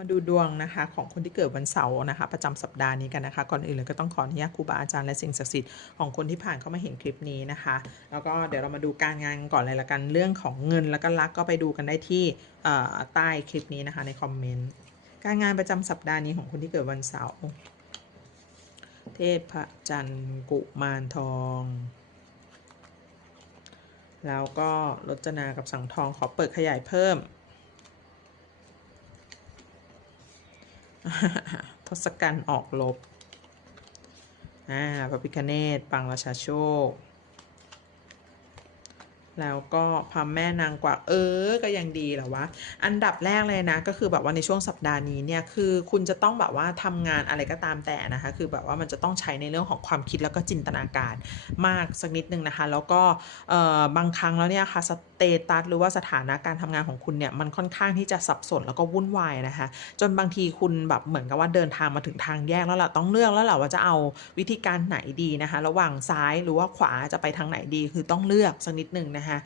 มาดูดวงนะคะของคนที่เกิดวันเสาร์นะคะ ประจำสัปดาห์นี้กันนะคะ ก่อนอื่นเลยก็ต้องขออนุญาตครูบาอาจารย์และสิ่งศักดิ์สิทธิ์ของคนที่ผ่านเข้ามาเห็นคลิปนี้นะคะ แล้วก็เดี๋ยวเรามาดูการงานก่อนเลยละกันเรื่องของเงินแล้วก็รักก็ไปดูกันได้ที่ใต้คลิปนี้นะคะในคอมเมนต์การงานประจำสัปดาห์นี้ของคนที่เกิดวันเสาร์เทพพระจันทร์กุมารทองแล้วก็รจนากับสังทองขอเปิดขยายเพิ่ม ทศกัณฐ์ออกลบ อ่าพระพิคเนตปังราชาโชค แล้วก็พระแม่นางกว่าเออ ก็ยังดีแหละวะ อันดับแรกเลยนะ ก็คือแบบว่าในช่วงสัปดาห์นี้เนี่ย คือคุณจะต้องแบบว่าทำงานอะไรก็ตามแต่นะคะ คือแบบว่ามันจะต้องใช้ในเรื่องของความคิดแล้วก็จินตนาการมากสักนิดนึงนะคะ แล้วก็ เออบางครั้งแล้วเนี่ยค่ะ ตตัสหรือว่าสถานะการทำงานของคุณเนี่ยมันค่อนข้างที่จะสับสนแล้วก็วุ่นวายนะคะ จนบางทีคุณแบบเหมือนกับว่าเดินทางมาถึงทางแยกแล้วล่ะต้องเลือกแล้วแหละว่าจะเอาวิธีการไหนดีนะคะ ระหว่างซ้ายหรือว่าขวาจะไปทางไหนดีคือต้องเลือกสักนิดหนึ่งนะคะ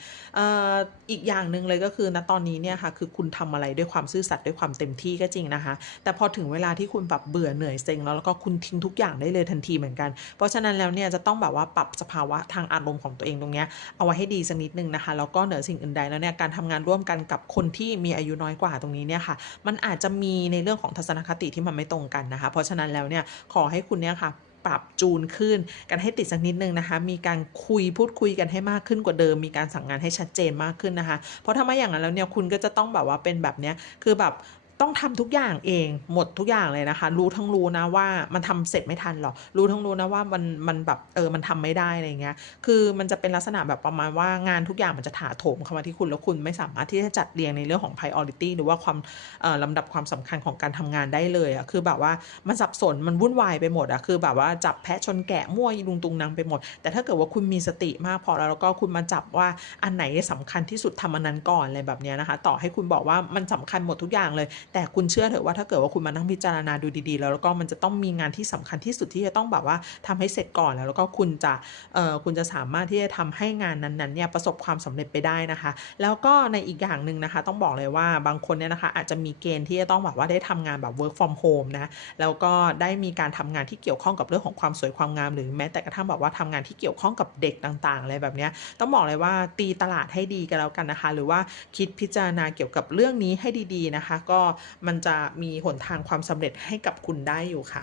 อีกอย่างหนึ่งเลยก็คือณตอนนี้เนี่ยค่ะคือคุณทำอะไรด้วยความซื่อสัตย์ด้วยความเต็มที่ก็จริงนะคะ แต่พอถึงเวลาที่คุณแบบเบื่อเหนื่อยเซ็งแล้วแล้วก็คุณทิ้งทุกอย่างได้เลยทันทีเหมือนกัน เพราะฉะนั้นแล้วเนี่ยจะต้องแบบว่าปรับสภาวะทางอารมณ์ของตัวเองตรงนี้เอาไว้ให้ดีสักนิดนึงนะคะแล้วก็เหนือสิ่งอื่นใดแล้วเนี่ยการทำงานร่วมกันกับคนที่มีอายุน้อยกว่าตรงนี้เนี่ยค่ะ มันอาจจะมีในเรื่องของทัศนคติที่มันไม่ตรงกันนะคะ เพราะฉะนั้นแล้วเนี่ยขอให้คุณเนี่ยค่ะปรับจูนขึ้นกันให้ติดสักนิดนึงนะคะ มีการคุยพูดคุยกันให้มากขึ้นกว่าเดิม มีการสั่งงานให้ชัดเจนมากขึ้นนะคะ เพราะถ้าไม่อย่างนั้นแล้วเนี่ยคุณก็จะต้องแบบว่าเป็นแบบเนี้ยคือแบบ ต้องทำทุกอย่างเองหมดทุกอย่างเลยนะคะ รู้ทั้งรู้นะว่ามันทำเสร็จไม่ทันหรอกรู้ทั้งรู้นะว่ามันมันแบบเออมันทำไม่ได้อะไรเงี้ยคือมันจะเป็นลักษณะแบบประมาณว่างานทุกอย่างมันจะถาโถมเข้ามาที่คุณแล้วคุณไม่สามารถที่จะจัดเรียงในเรื่องของ priority หรือว่าความลำดับความสำคัญของการทำงานได้เลยอะคือแบบว่ามันสับสนมันวุ่นวายไปหมดอะคือแบบว่าจับแพะชนแกะมั่วยุงตุงนางไปหมด แต่ถ้าเกิดว่าคุณมีสติมากพอแล้วแล้วก็คุณมาจับว่าอันไหนสำคัญที่สุดทำอันนั้นก่อนอะไรแบบนี้นะคะ ต่อให้คุณบอกว่ามันสำคัญหมดทุกอย่างเลยแต่คุณเชื่อเถอะว่าถ้าเกิดว่าคุณมานั่งพิจารณาดูดีๆ แล้วแล้วก็มันจะต้องมีงานที่สำคัญที่สุดที่จะต้องแบบว่าทำให้เสร็จก่อนแล้วแล้วก็คุณจะเอ่อคุณจะสามารถที่จะทำให้งานนั้นๆเนี่ยประสบความสำเร็จไปได้นะคะ แล้วก็ในอีกอย่างหนึ่งนะคะ ต้องบอกเลยว่าบางคนเนี่ยนะคะ อาจจะมีเกณฑ์ที่จะต้องแบบว่าได้ทำงานแบบ work from home นะแล้วก็ได้มีการทำงานที่เกี่ยวข้องกับเรื่องของความสวยความงาม หรือแม้แต่กระทั่งแบบว่าทำงานที่เกี่ยวข้องกับเด็กต่างๆอะไรแบบนี้ต้องบอกเลยว่าตีตลาดให้ดีกันแล้วกันนะคะ หรือว่าคิดพิจารณาเกี่ยวกับเรื่องนี้ให้ดีๆนะคะ ก็มันจะมีหนทางความสำเร็จให้กับคุณได้อยู่ค่ะ